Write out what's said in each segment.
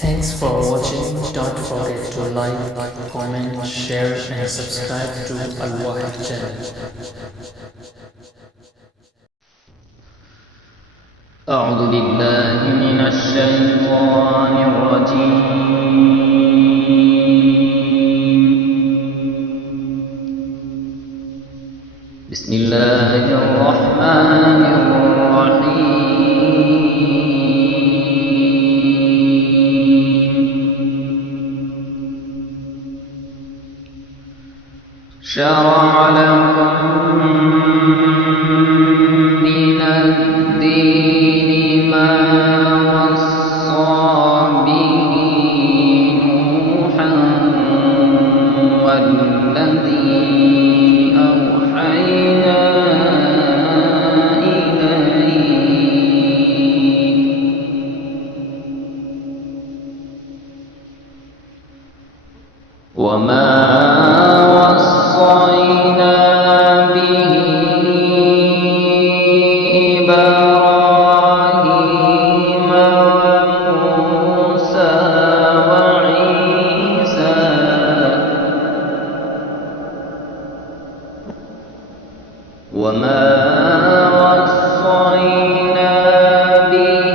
Thanks for watching. Don't forget to like, comment, share and subscribe to Al Wahid channel. أعوذ بالله من الشيطان الرجيم. بسم الله الرحمن الرحيم. شرع لكم من الدين ما وصى به نوحا والذي أوحينا إليك وما وصينا به إبراهيم وموسى وعيسى وما وصينا به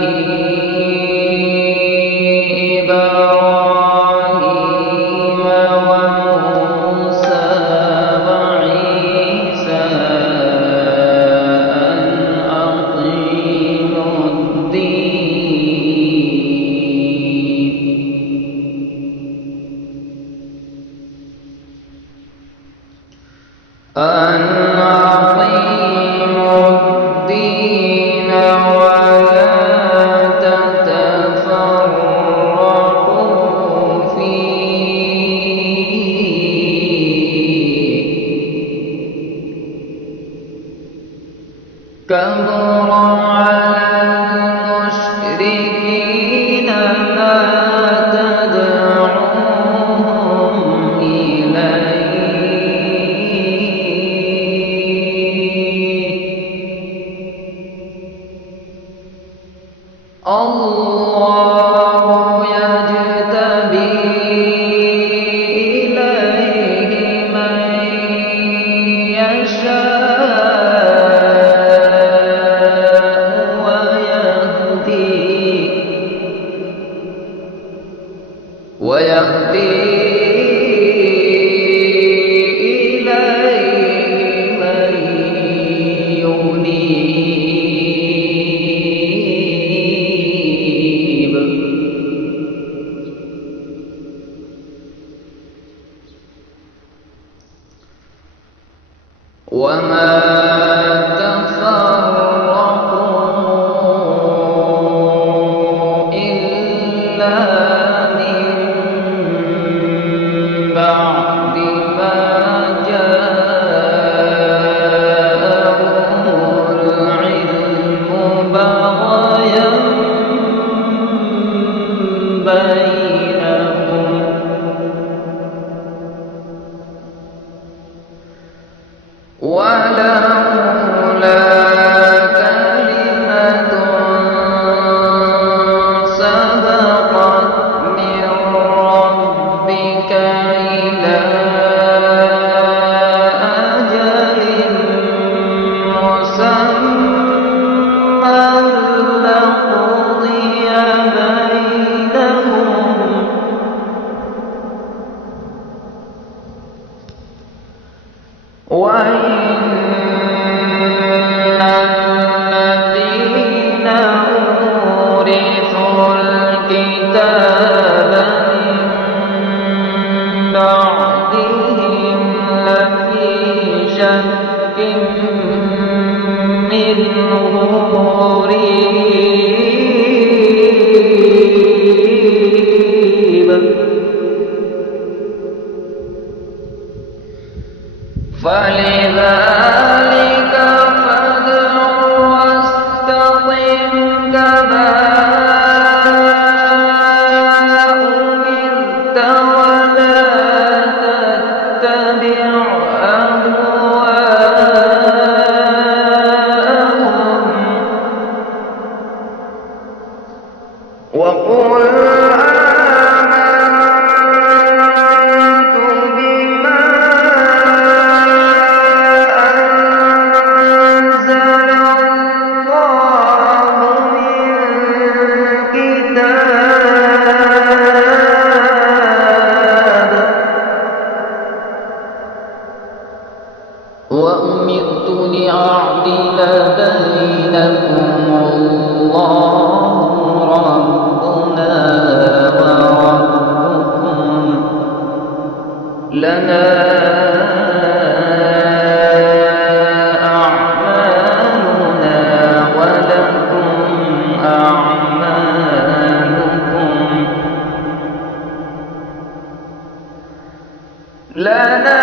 إبراهيم وموسى وعيسى أن أقيموا الدين ولا تتفرقوا فيه كبر على المشركين ما تدعوهم إليه الله يجتبي إليه من يشاء ويهدي إليه من ينيب وما تفرقوا إلا من بعد ما جاءهم العلم بغيا بينهم ولولا كلمة سبقت من ربك إلى أجل مسمى لقضي بينهم وإن الذين أورثوا الكتاب من بعدهم لفي شك منه مريب فلذلك فادع واستقم كما أمرت ولا تتبع أهواءهم وقل لنا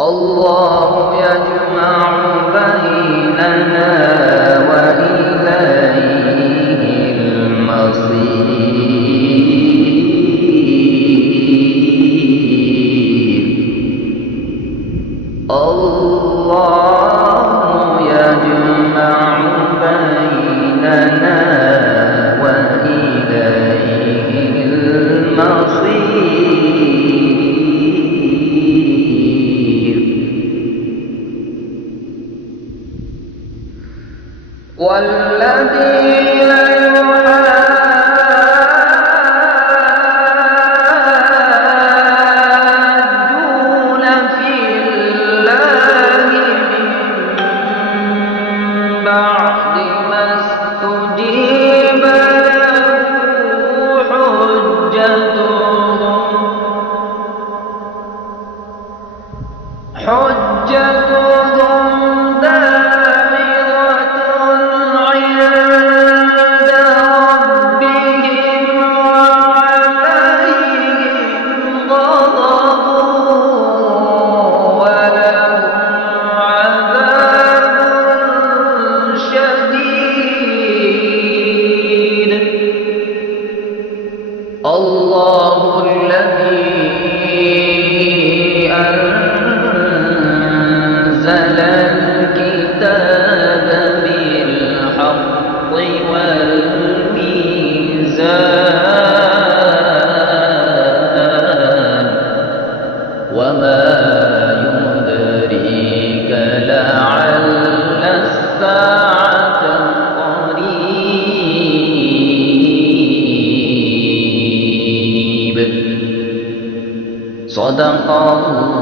الله يجمع بيننا وإليه المصير. الله يجمع بيننا وإليه المصير. والذين يحاجون في الله من بعد ما استجيب له حجتهم داحضة عند ربهم وعليهم غضب ولهم عذاب شديد. الله الذي أنزل الكتاب بالحق والميزان وما يدريك لعل الساعة قريب. صدق الله